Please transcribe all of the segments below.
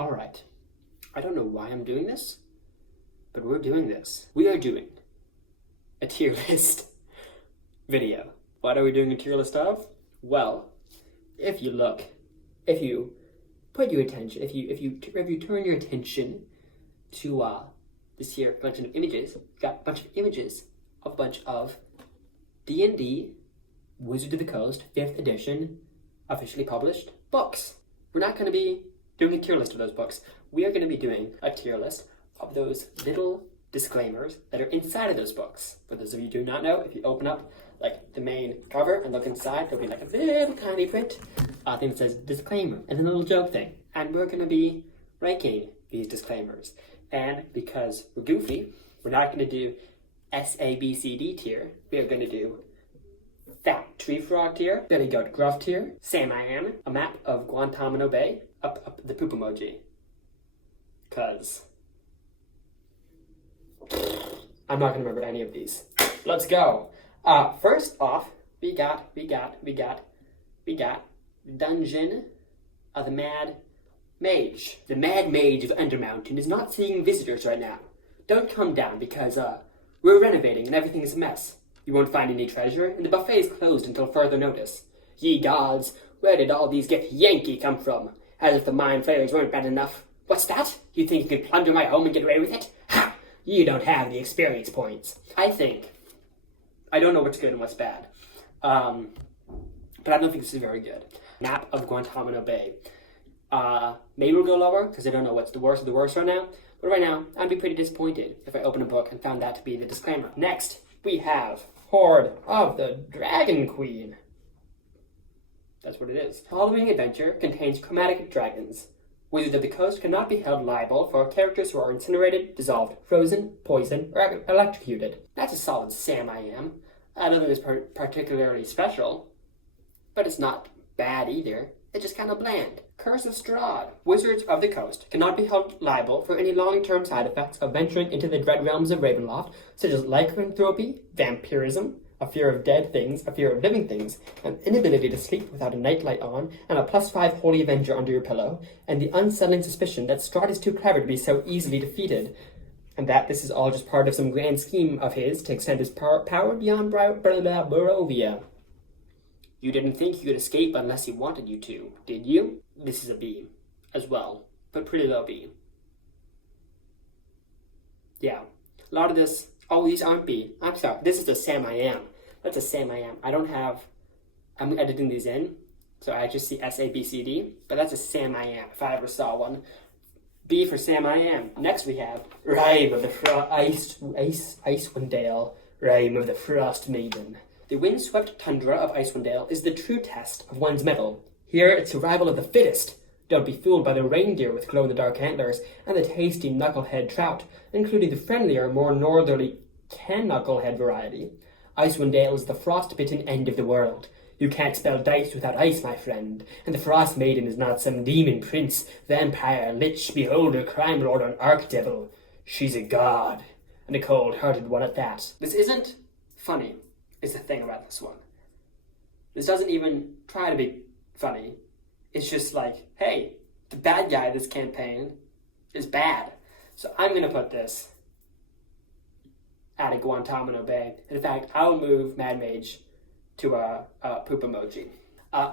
Alright, I don't know why I'm doing this, but we're doing this. We are doing a tier list video. What are we doing a tier list of? Well, if you put your attention, if you turn your attention to this here collection of images, you've got a bunch of images of a bunch of D&D Wizards of the Coast 5th edition officially published books. We're not going to be doing a tier list of those books. We are going to be doing a tier list of those little disclaimers that are inside of those books. For those of you who do not know, if you open up like the main cover and look inside, there'll be like a little tiny print thing that says disclaimer and then a little joke thing. And we're going to be ranking these disclaimers. And because we're goofy, we're not going to do SABCD tier. We are going to do Fat Tree Frog tier, Billy Goat Gruff tier, Sam I Am, a map of Guantanamo Bay, up the poop emoji. Cause I'm not gonna remember any of these. Let's go. First off, we got Dungeon of the Mad Mage. The Mad Mage of Undermountain is not seeing visitors right now. Don't come down because we're renovating and everything is a mess. You won't find any treasure, and the buffet is closed until further notice. Ye gods, where did all these get Yankee come from? As if the mind flayers weren't bad enough. What's that? You think you can plunder my home and get away with it? Ha! You don't have the experience points. I don't know what's good and what's bad. But I don't think this is very good. Map of Guantanamo Bay. Maybe we'll go lower, because I don't know what's the worst of the worst right now. But right now, I'd be pretty disappointed if I open a book and found that to be the disclaimer. Next, we have Hoard of the Dragon Queen. That's what it is. Following adventure contains chromatic dragons. Wizards of the Coast cannot be held liable for characters who are incinerated, dissolved, frozen, poisoned, or electrocuted. That's a solid Sam I Am. I don't think it's particularly special, but it's not bad either. It's just kind of bland. Curse of Strahd. Wizards of the Coast cannot be held liable for any long-term side effects of venturing into the dread realms of Ravenloft, such as lycanthropy, vampirism, a fear of dead things, a fear of living things, an inability to sleep without a nightlight on, and a +5 Holy Avenger under your pillow, and the unsettling suspicion that Strahd is too clever to be so easily defeated, and that this is all just part of some grand scheme of his to extend his power beyond Barovia. You didn't think you could escape unless he wanted you to, did you? This is a B as well, but pretty low B. Yeah, a lot of this, these aren't B. I'm sorry, this is a Sam I Am. That's a Sam I Am. I'm editing these in, so I just see S-A-B-C-D, but that's a Sam I Am, if I ever saw one. B for Sam I Am. Next we have Rime of the Icewind Dale, Rime of the Frost Maiden. The windswept tundra of Icewind Dale is the true test of one's mettle. Here, it's survival of the fittest. Don't be fooled by the reindeer with glow-in-the-dark antlers and the tasty knucklehead trout, including the friendlier, more northerly can-knucklehead variety. Icewind Dale is the frost-bitten end of the world. You can't spell dice without ice, my friend, and the Frost Maiden is not some demon prince, vampire, lich, beholder, crime lord, or archdevil. She's a god, and a cold-hearted one at that. This isn't funny, is the thing about this one. This doesn't even try to be funny. It's just like, hey, the bad guy of this campaign is bad. So I'm going to put this at a Guantanamo Bay. And in fact, I'll move Mad Mage to a poop emoji.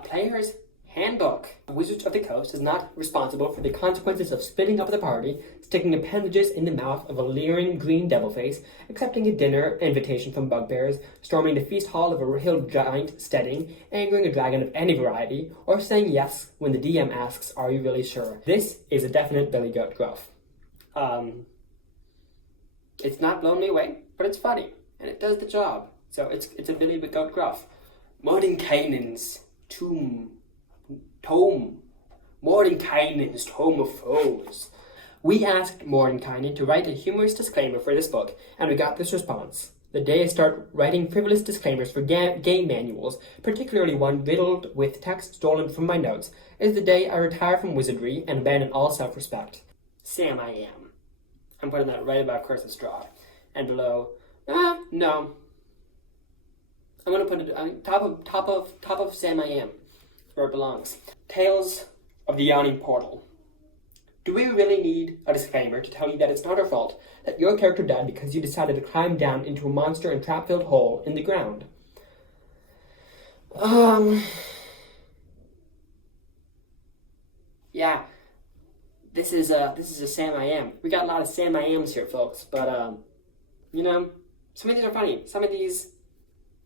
Player's Handbook. Wizards of the Coast is not responsible for the consequences of splitting up the party, sticking appendages in the mouth of a leering green devilface, accepting a dinner invitation from bugbears, storming the feast hall of a hill giant steading, angering a dragon of any variety, or saying yes when the DM asks, are you really sure? This is a definite Billy Goat Gruff. It's not blown me away, but it's funny, and it does the job. So it's a Billy Goat Gruff. Mordenkainen's Tome. Mordenkainen's Tome of Foes. We asked Mordenkainen to write a humorous disclaimer for this book, and we got this response. The day I start writing frivolous disclaimers for game manuals, particularly one riddled with text stolen from my notes, is the day I retire from wizardry and abandon all self-respect. Sam I Am. I'm putting that right above Curse of Strahd. And below, no. I'm going to put it on top of Sam I Am, where it belongs. Tales of the Yawning Portal. Do we really need a disclaimer to tell you that it's not our fault that your character died because you decided to climb down into a monster and trap-filled hole in the ground? Yeah. This is a Sam I Am. We got a lot of Sam I Ams here, folks, but you know, some of these are funny. Some of these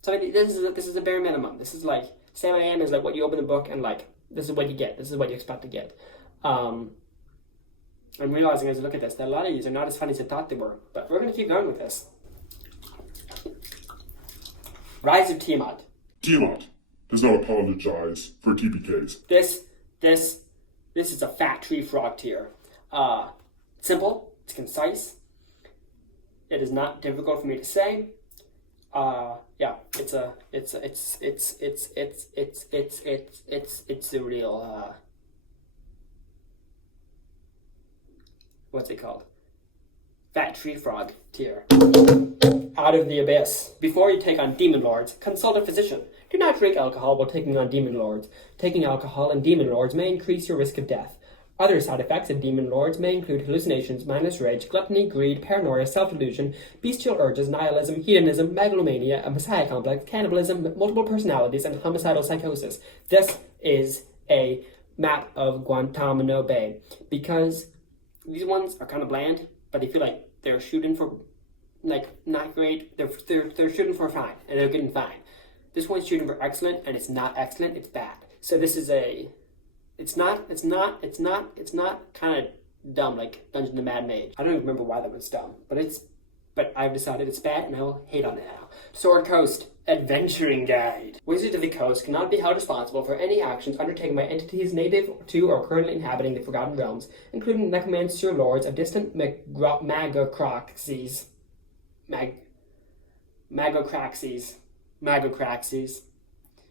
this is a bare minimum. This is like Sam I Am is like what you open the book and like this is what you get. This is what you expect to get. I'm realizing as I look at this that a lot of these are not as funny as I thought they were, but we're gonna keep going with this. Rise of Tiamat. Tiamat does not apologize for TPKs. This is a fat tree frog tier. Simple, it's concise. It is not difficult for me to say. Yeah, it's a real what's it called? Fat tree frog tier. Out of the abyss. Before you take on demon lords, consult a physician. Do not drink alcohol while taking on demon lords. Taking alcohol and demon lords may increase your risk of death. Other side effects of demon lords may include hallucinations, mindless rage, gluttony, greed, paranoia, self-delusion, bestial urges, nihilism, hedonism, megalomania, a messiah complex, cannibalism, multiple personalities, and homicidal psychosis. This is a map of Guantanamo Bay because these ones are kind of bland, but they feel like they're shooting for, like, not great. They're shooting for fine, and they're getting fine. This one's shooting for excellent, and it's not excellent. It's bad. So this is a. It's not kind of dumb like Dungeon the Mad Mage. I don't even remember why that was dumb, but I've decided it's bad, and I will hate on it now. Sword Coast Adventuring Guide. Wizards of the Coast cannot be held responsible for any actions undertaken by entities native to or currently inhabiting the Forgotten Realms, including necromancer lords of distant Magocraxes.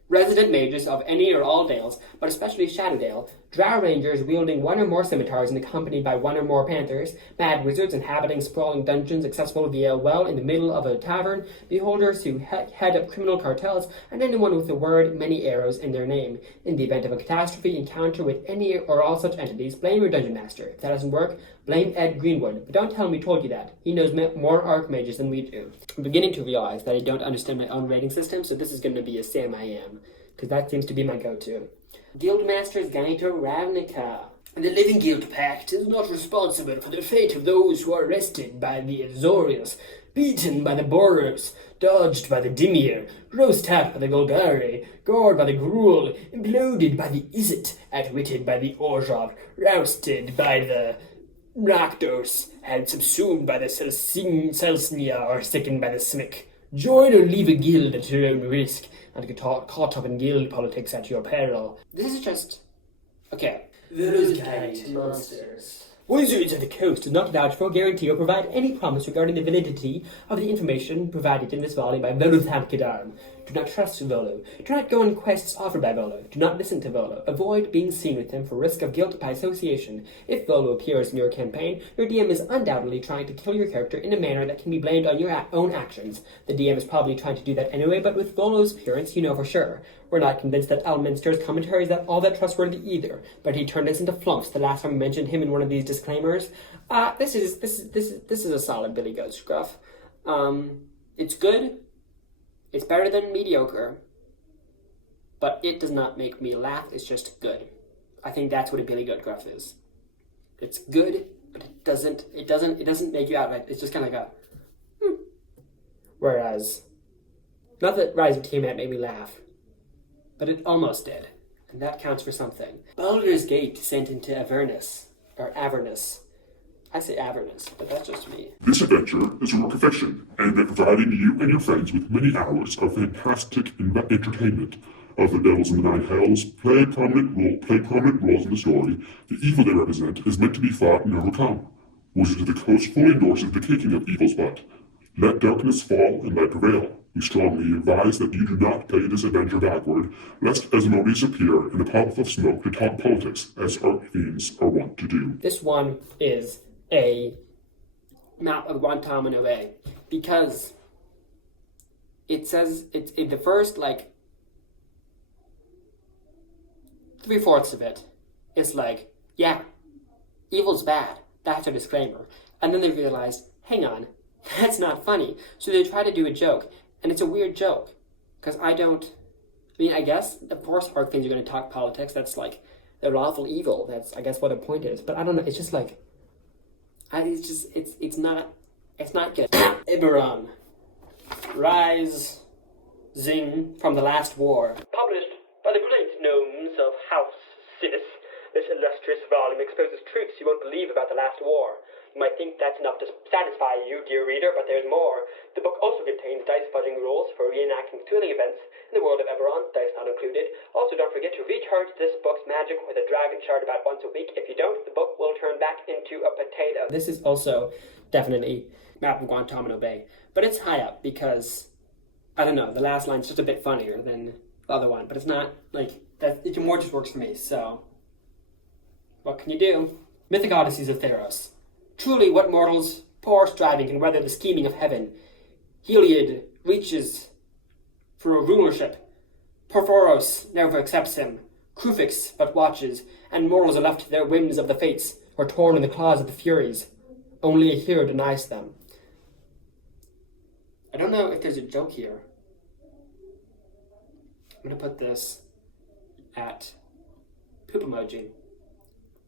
Resident mages of any or all dales, but especially Shadowdale, drow rangers wielding one or more scimitars and accompanied by one or more panthers, mad wizards inhabiting sprawling dungeons accessible via a well in the middle of a tavern, beholders who head up criminal cartels, and anyone with the word many arrows in their name. In the event of a catastrophe encounter with any or all such entities, blame your dungeon master. If that doesn't work, blame Ed Greenwood. But don't tell him we told you that. He knows more archmages than we do. I'm beginning to realize that I don't understand my own rating system, so this is going to be a Sam I Am, because that seems to be my go-to. Guildmaster's Guide to Ravnica. The Living Guild Pact is not responsible for the fate of those who are arrested by the Azorius, beaten by the Boros, dodged by the Dimir, roast-tapped by the Golgari, gored by the Gruul, imploded by the Izzet, outwitted by the Orzhov, rousted by the Rakdos, and subsumed by the Selsnia or sickened by the Simic. Join or leave a guild at your own risk, and get caught up in guild politics at your peril. This is just... okay. Those kind monsters. Wizards of the Coast do not vouch for, guarantee, or provide any promise regarding the validity of the information provided in this volume by Volo Thamkidarm. Do not trust Volo. Do not go on quests offered by Volo. Do not listen to Volo. Avoid being seen with him for risk of guilt by association. If Volo appears in your campaign, your DM is undoubtedly trying to kill your character in a manner that can be blamed on your own actions. The DM is probably trying to do that anyway, but with Volo's appearance, you know for sure. We're not convinced that Elminster's commentary is all that trustworthy either, but he turned us into flumps the last time we mentioned him in one of these disclaimers. This is a solid Billy Goat Scruff. It's good. It's better than mediocre, but it does not make me laugh. It's just good. I think that's what a Billy Goat Gruff is. It's good, but it doesn't make you outright. It's just kind of like a. Whereas, not that Rise of Tiamat made me laugh, but it almost did, and that counts for something. Baldur's Gate sent into Avernus. I say Avernus, but that's just me. This adventure is a work of fiction, aimed at providing you and your friends with many hours of fantastic entertainment. Of the devils in the nine hells play prominent roles in the story. The evil they represent is meant to be fought and overcome. Wizards of the Coast fully endorses the kicking of evil's butt. Let darkness fall and light prevail. We strongly advise that you do not play this adventure backward, lest Asmodeus appear in a puff of smoke to talk politics, as archfiends are wont to do. This one is a map of Guantanamo Bay, because it says it's in the first, like, 3/4 of it. It's like, yeah, Evil's bad. That's a disclaimer. And then they realize, hang on, that's not funny. So they try to do a joke, and it's a weird joke. Because I guess, of course, Archfiends are going to talk politics. That's like, they're lawful evil. That's, I guess, what the point is. But I don't know, it's just like, it's not good. Eberron. Rising from the Last War. Published by the great gnomes of House Sinis. This illustrious volume exposes truths you won't believe about the last war. You might think that's enough to satisfy you, dear reader, but there's more. The book also contains dice-fudging rules for reenacting thrilling events in the world of Eberron, dice not included. Also, don't forget to recharge this book's magic with a dragon shard about once a week. If you don't, the book will turn back into a potato. This is also definitely map of Guantanamo Bay, but it's high up because, I don't know, the last line's just a bit funnier than the other one, but it's not, like, that. It more just works for me, so what can you do? Mythic Odysseys of Theros. Truly, what mortals, poor striving, can weather the scheming of heaven? Heliod reaches for a rulership. Porphoros never accepts him. Crufix but watches, and mortals are left to their whims of the fates, or torn in the claws of the Furies. Only a hero denies them. I don't know if there's a joke here. I'm going to put this at poop emoji.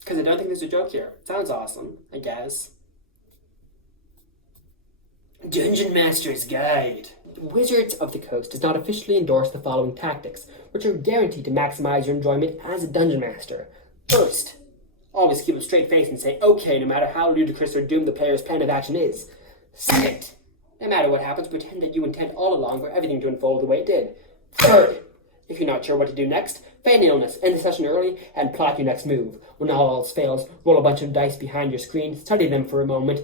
Because I don't think there's a joke here. Sounds awesome, I guess. Dungeon Master's Guide. Wizards of the Coast does not officially endorse the following tactics, which are guaranteed to maximize your enjoyment as a Dungeon Master. First, always keep a straight face and say, okay, no matter how ludicrous or doomed the player's plan of action is. Second, no matter what happens, pretend that you intend all along for everything to unfold the way it did. Third, if you're not sure what to do next, feign illness, end the session early, and plot your next move. When all else fails, roll a bunch of dice behind your screen, study them for a moment,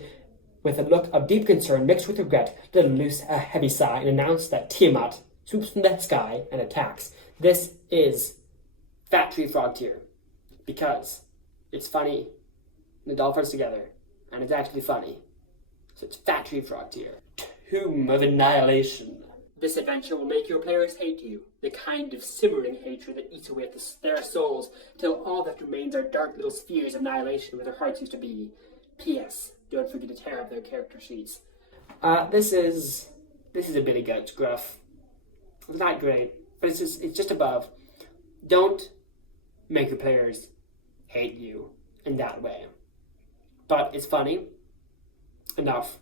with a look of deep concern mixed with regret, then loose a heavy sigh and announce that Tiamat swoops from the sky and attacks. This is Fat Tree Frog Tier. Because it's funny, and it all fits together, and it's actually funny. So it's Fat Tree Frog Tier. Tomb of Annihilation. This adventure will make your players hate you, the kind of simmering hatred that eats away at their souls till all that remains are dark little spheres of annihilation where their hearts used to be. P.S. Don't forget to tear up their character sheets. This is a Billy Goat's gruff. It's not great, but it's just above. Don't make your players hate you in that way. But it's funny enough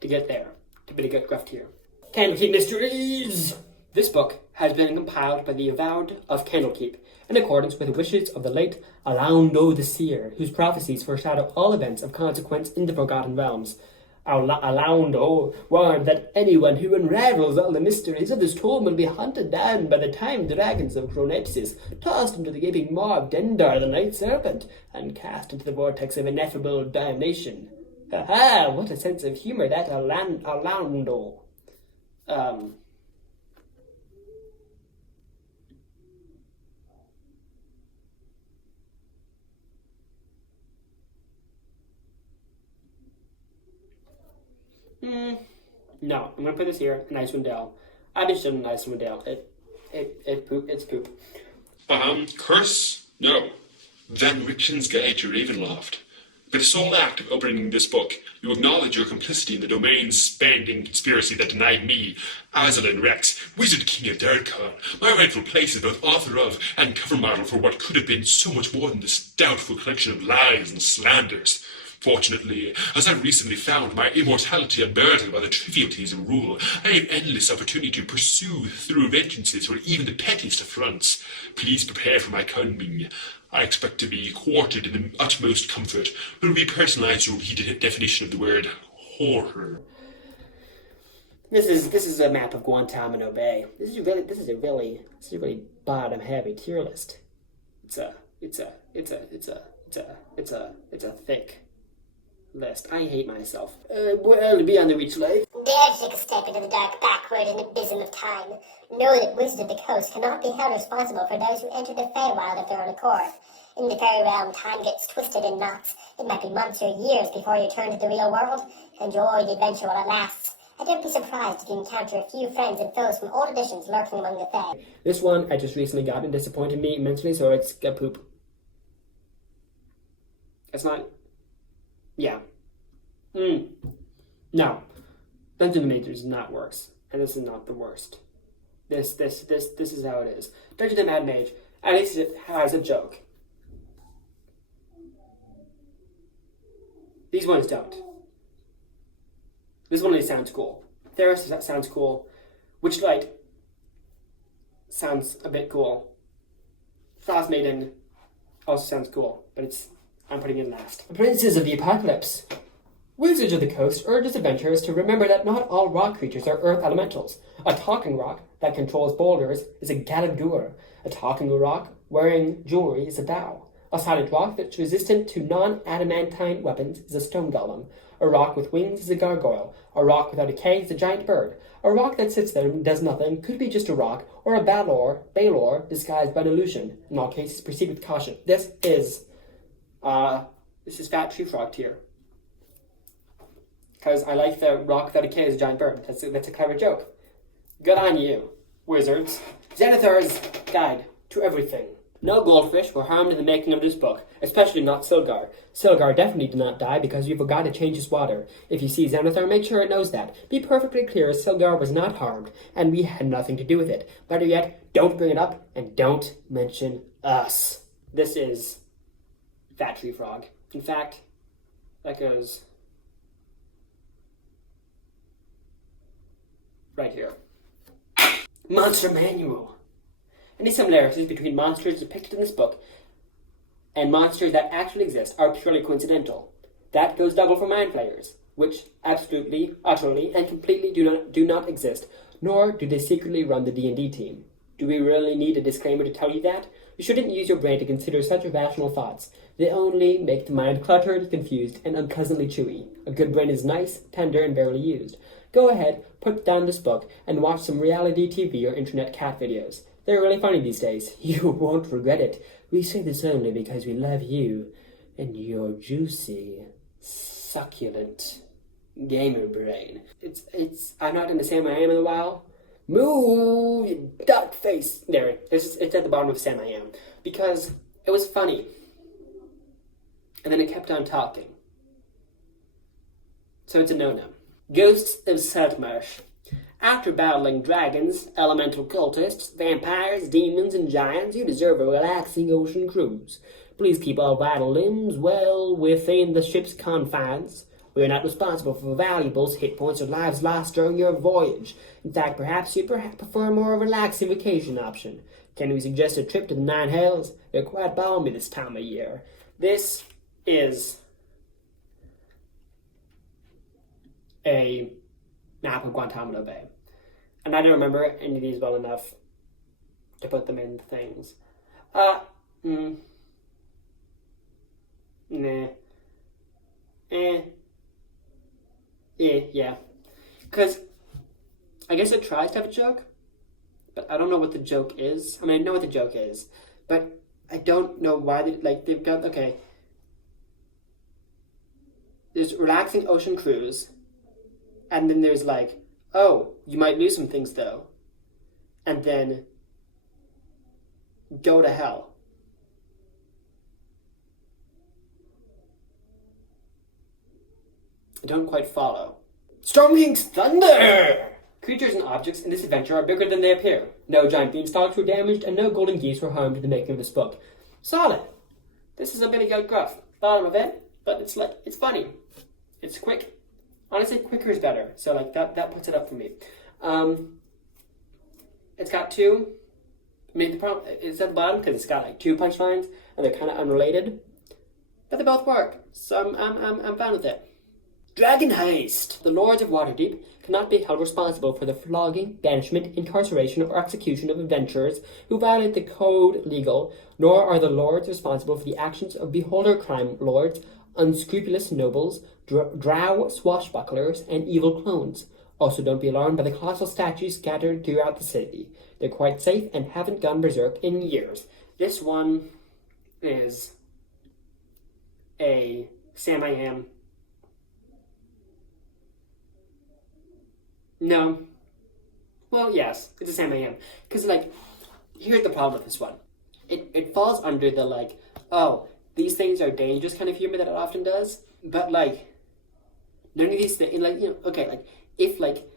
to get there. To Billy Goat gruff tier. Candlekeep Mysteries! This book has been compiled by the Avowed of Candlekeep, in accordance with the wishes of the late Alaundo the Seer, whose prophecies foreshadow all events of consequence in the Forgotten Realms. Alaundo warned that anyone who unravels all the mysteries of this tome will be hunted down by the time dragons of Chronepsis, tossed into the gaping maw of Dendar the Night Serpent, and cast into the vortex of ineffable damnation. Ha! What a sense of humor that Alaundo. No, I'm gonna put this here in Icewind Dale. I've been showing Icewind Dale. It's poop. Curse? No. Van Richen's Guide to Ravenloft. By the sole act of opening this book, you acknowledge your complicity in the domain-spanning conspiracy that denied me, Azalin Rex, Wizard King of Dardcon, my rightful place as both author of and cover model for what could have been so much more than this doubtful collection of lies and slanders. Fortunately, as I recently found my immortality unburdened by the trivialities of rule, I have endless opportunity to pursue through vengeances for even the pettiest affronts. Please prepare for my coming. I expect to be quartered in the utmost comfort, when we personalize your read definition of the word horror. This is a map of Guantanamo Bay. This is a really bottom heavy tier list. It's a thick list. I hate myself. Well, be on the reach life. Dare to take a step into the dark backward in the abysm of time. Know that Wizards of the Coast cannot be held responsible for those who enter the Feywild of their own accord. In the fairy realm, time gets twisted in knots. It might be months or years before you return to the real world. Enjoy the adventure while it lasts. And don't be surprised if you encounter a few friends and foes from old editions lurking among the Fey. This one I just recently got and disappointed me immensely, so it's a poop. It's not... Yeah. No. Dungeon of the Majors is not worse. And this is not the worst. This is how it is. Dungeon of the Mad Mage, at least it has a joke. These ones don't. This one at least sounds cool. Theros sounds cool. Witchlight sounds a bit cool. Frost Maiden also sounds cool, but I'm putting it last. Princes of the Apocalypse. Wizards of the Coast urges adventurers to remember that not all rock creatures are earth elementals. A talking rock that controls boulders is a Galagur. A talking rock wearing jewelry is a Bao. A silent rock that's resistant to non-adamantine weapons is a stone golem. A rock with wings is a gargoyle. A rock without a K is a giant bird. A rock that sits there and does nothing could be just a rock, or a Balor disguised by an illusion. In all cases, proceed with caution. This is Fat Tree Frog tier. Because I like the rock without a K is a giant bird. That's a clever joke. Good on you, wizards. Xanathar's Guide to Everything. No goldfish were harmed in the making of this book, especially not Silgar. Silgar definitely did not die because we forgot to change his water. If you see Xanathar, make sure it knows that. Be perfectly clear, Silgar was not harmed, and we had nothing to do with it. Better yet, don't bring it up, and don't mention us. This is Fat Tree Frog. In fact, that goes right here. Monster Manual. Any similarities between monsters depicted in this book and monsters that actually exist are purely coincidental. That goes double for Mind Flayers, which absolutely, utterly, and completely do not exist, nor do they secretly run the D&D team. Do we really need a disclaimer to tell you that? You shouldn't use your brain to consider such irrational thoughts. They only make the mind cluttered, confused, and unpleasantly chewy. A good brain is nice, tender, and barely used. Go ahead, put down this book, and watch some reality TV or internet cat videos. They're really funny these days. You won't regret it. We say this only because we love you and your juicy, succulent gamer brain. I'm not going to say my name in a while. Moo, you duck face. There, it's at the bottom of Sam I Am. Because it was funny. And then it kept on talking. So it's a no-no. Ghosts of Saltmarsh. After battling dragons, elemental cultists, vampires, demons, and giants, you deserve a relaxing ocean cruise. Please keep all vital limbs well within the ship's confines. We are not responsible for valuables, hit points, or lives lost during your voyage. In fact, perhaps you'd prefer a more relaxing vacation option. Can we suggest a trip to the Nine Hells? They're quite balmy this time of year. This is a map of Guantanamo Bay. And I don't remember any of these well enough to put them in things. Yeah. Because I guess it tries to have a joke, but I don't know what the joke is. I mean, I know what the joke is, but I don't know why they've got, okay. There's relaxing ocean cruise, and then there's like, oh, you might lose some things though. And then go to hell. I don't quite follow. Storm King's Thunder! Creatures and objects in this adventure are bigger than they appear. No giant beanstalks were damaged, and no golden geese were harmed in the making of this book. Solid. This is a bit of gruff. Bottom of it, but it's funny. It's quick. Honestly, quicker is better. So that puts it up for me. It's got two. I mean, the problem it's at the bottom because it's got two punchlines and they're kind of unrelated, but they both work. So I'm fine with it. Dragon Heist. The Lords of Waterdeep cannot be held responsible for the flogging, banishment, incarceration, or execution of adventurers who violate the code legal, nor are the lords responsible for the actions of beholder crime lords, unscrupulous nobles, drow swashbucklers, and evil clones. Also, don't be alarmed by the colossal statues scattered throughout the city. They're quite safe and haven't gone berserk in years. This one is a Sam I Am. No. Well, yes, it's a Sam I Am. Because, here's the problem with this one. It falls under the, these things are dangerous kind of humor that it often does. But like, none of these things, like, you know, okay, like if like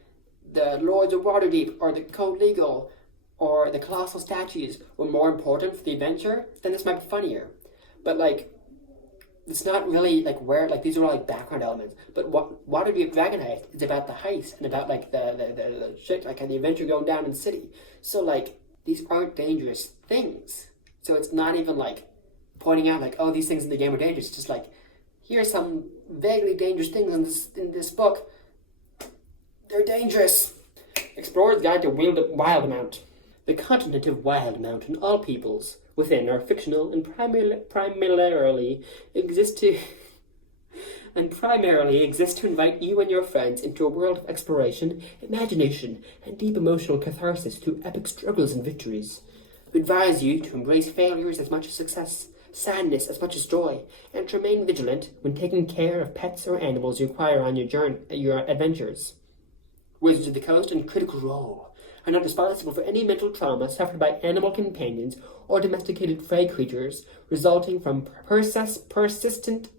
the Lords of Waterdeep or the Code Legal or the Colossal Statues were more important for the adventure, then this might be funnier. But like, it's not really like where, like, these are all like background elements. But what Waterdeep Dragon Heist is about the heist and about like the shit, like the adventure going down in the city. So like, these aren't dangerous things. So it's not even like pointing out like, oh, these things in the game are dangerous. It's just like, here's some vaguely dangerous things in this book. They're dangerous. Explorer's Guide to Wildemount. The continent of Wildemount and all peoples within are fictional and primarily exist to invite you and your friends into a world of exploration, imagination, and deep emotional catharsis through epic struggles and victories. We advise you to embrace failures as much as success, sadness as much as joy, and to remain vigilant when taking care of pets or animals you acquire on your adventures. Wizards of the Coast and Critical Role are not responsible for any mental trauma suffered by animal companions or domesticated prey creatures resulting from persistent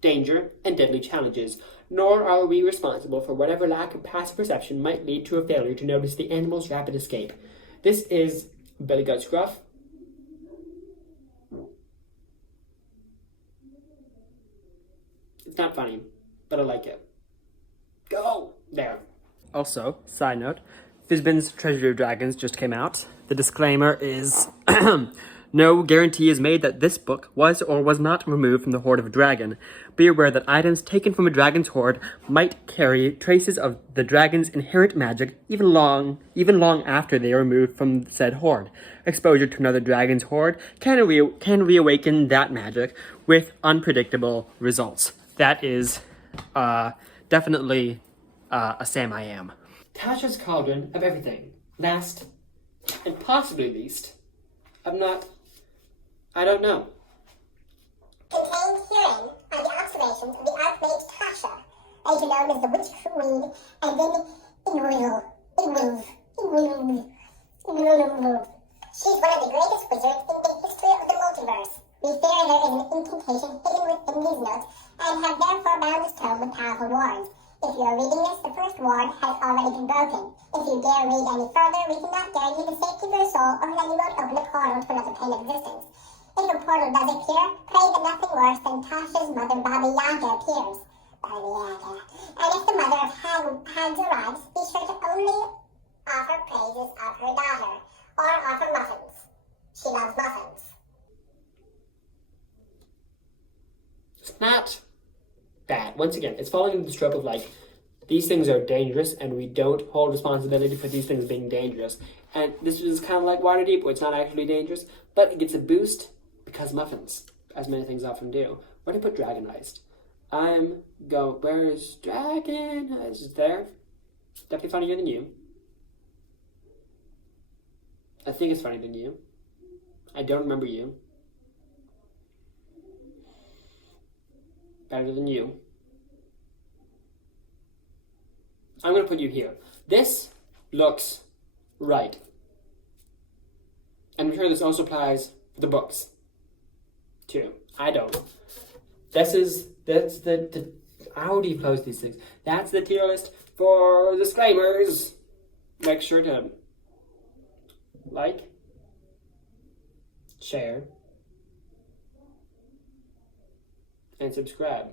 danger and deadly challenges, nor are we responsible for whatever lack of passive perception might lead to a failure to notice the animal's rapid escape. This is Billy Goat Scruff. It's not funny, but I like it. Go! There. Also, side note, Fizban's Treasury of Dragons just came out. The disclaimer is, no guarantee is made that this book was or was not removed from the Hoard of a Dragon. Be aware that items taken from a dragon's hoard might carry traces of the dragon's inherent magic even long after they are removed from said hoard. Exposure to another dragon's hoard can reawaken that magic with unpredictable results. That is definitely a Sam I Am. Tasha's Cauldron of Everything. Last, and possibly least, I don't know. Contained herein are the observations of the Archmage Tasha, later known as the Witch Queen, and then Ingwilv. She's one of the greatest wizards in the history of the multiverse. We fear there is an incantation hidden within these notes, and have therefore bound this tome with powerful wards. If you are reading this, the first ward has already been broken. If you dare read any further, we cannot guarantee the safety of your soul, or that you won't open a portal to another plane of existence. If a portal does appear, pray that nothing worse than Tasha's mother, Baba Yaga, appears. Baba Yaga. And if the mother of Hags arrives, be sure to only offer praises of her daughter, or offer muffins. She loves muffins. It's not bad. Once again, it's falling into the trope of like, these things are dangerous and we don't hold responsibility for these things being dangerous. And this is kind of like Waterdeep, where it's not actually dangerous, but it gets a boost because muffins, as many things often do. Where did I put Dragon Heist? Where is Dragon Heist? Is it there? Definitely funnier than you. I think it's funnier than you. I don't remember you. Better than you. I'm going to put you here. This looks right. And I'm sure this also applies for the books, too. I don't. That's the how do you post these things? That's the tier list for disclaimers. Make sure to like, share, and subscribe.